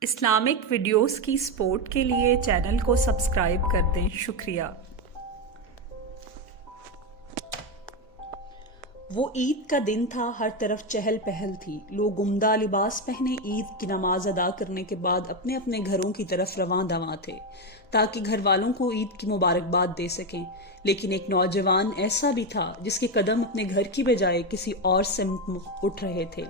Islamic videos کی support کے لیے چینل کو سبسکرائب کر دیں، شکریہ۔ وہ عید کا دن تھا، ہر طرف چہل پہل تھی، لوگ عمدہ لباس پہنے عید کی نماز ادا کرنے کے بعد اپنے اپنے گھروں کی طرف رواں دواں تھے تاکہ گھر والوں کو عید کی مبارکباد دے سکیں۔ لیکن ایک نوجوان ایسا بھی تھا جس کے قدم اپنے گھر کی بجائے کسی اور سمت اٹھ رہے تھے۔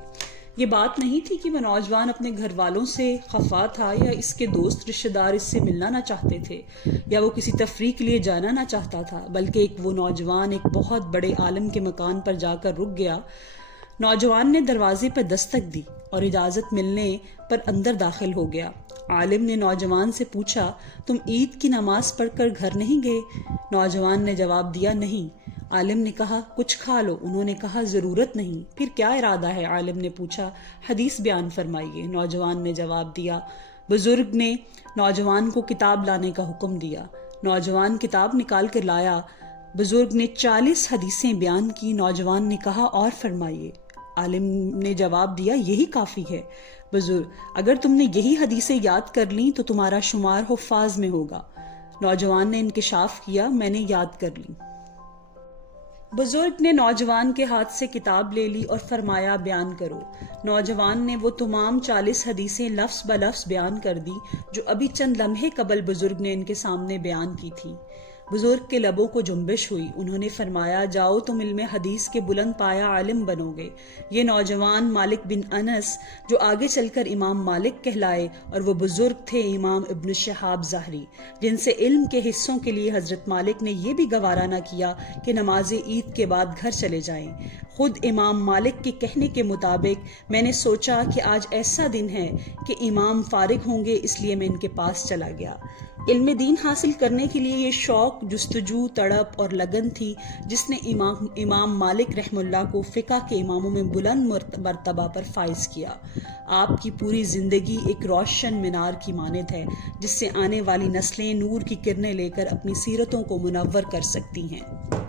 یہ بات نہیں تھی کہ وہ نوجوان اپنے گھر والوں سے خفا تھا یا اس کے دوست رشتہ دار اس سے ملنا نہ چاہتے تھے یا وہ کسی تفریح کے لیے جانا نہ چاہتا تھا، بلکہ وہ نوجوان ایک بہت بڑے عالم کے مکان پر جا کر رک گیا۔ نوجوان نے دروازے پر دستک دی اور اجازت ملنے پر اندر داخل ہو گیا۔ عالم نے نوجوان سے پوچھا، تم عید کی نماز پڑھ کر گھر نہیں گئے؟ نوجوان نے جواب دیا، نہیں۔ عالم نے کہا، کچھ کھا لو۔ انہوں نے کہا، ضرورت نہیں۔ پھر کیا ارادہ ہے؟ عالم نے پوچھا۔ حدیث بیان فرمائیے، نوجوان نے جواب دیا۔ بزرگ نے نوجوان کو کتاب لانے کا حکم دیا۔ نوجوان کتاب نکال کر لایا۔ بزرگ نے 40 حدیثیں بیان کی۔ نوجوان نے کہا، اور فرمائیے۔ عالم نے جواب دیا، یہی کافی ہے۔ بزرگ، اگر تم نے یہی حدیثیں یاد کر لیں تو تمہارا شمار حفاظ میں ہوگا۔ نوجوان نے انکشاف کیا، میں نے یاد کر لی۔ بزرگ نے نوجوان کے ہاتھ سے کتاب لے لی اور فرمایا، بیان کرو۔ نوجوان نے وہ تمام 40 حدیثیں لفظ بلفظ بیان کر دی جو ابھی چند لمحے قبل بزرگ نے ان کے سامنے بیان کی تھی۔ بزرگ کے لبوں کو جنبش ہوئی۔ انہوں نے فرمایا، جاؤ تم علم حدیث کے بلند پایا عالم بنو گے۔ یہ نوجوان مالک بن انس جو آگے چل کر امام مالک کہلائے، اور وہ بزرگ تھے امام ابن شہاب ظاہری، جن سے علم کے حصوں کے لیے حضرت مالک نے یہ بھی گوارا نہ کیا کہ نماز عید کے بعد گھر چلے جائیں۔ خود امام مالک کے کہنے کے مطابق، میں نے سوچا کہ آج ایسا دن ہے کہ امام فارغ ہوں گے، اس لیے میں ان کے پاس چلا گیا۔ علم دین حاصل کرنے کے لیے یہ شوق، جستجو، تڑپ اور لگن تھی جس نے امام مالک رحمہ اللہ کو فقہ کے اماموں میں بلند مرتبہ پر فائز کیا۔ آپ کی پوری زندگی ایک روشن مینار کی مانند ہے جس سے آنے والی نسلیں نور کی کرنیں لے کر اپنی سیرتوں کو منور کر سکتی ہیں۔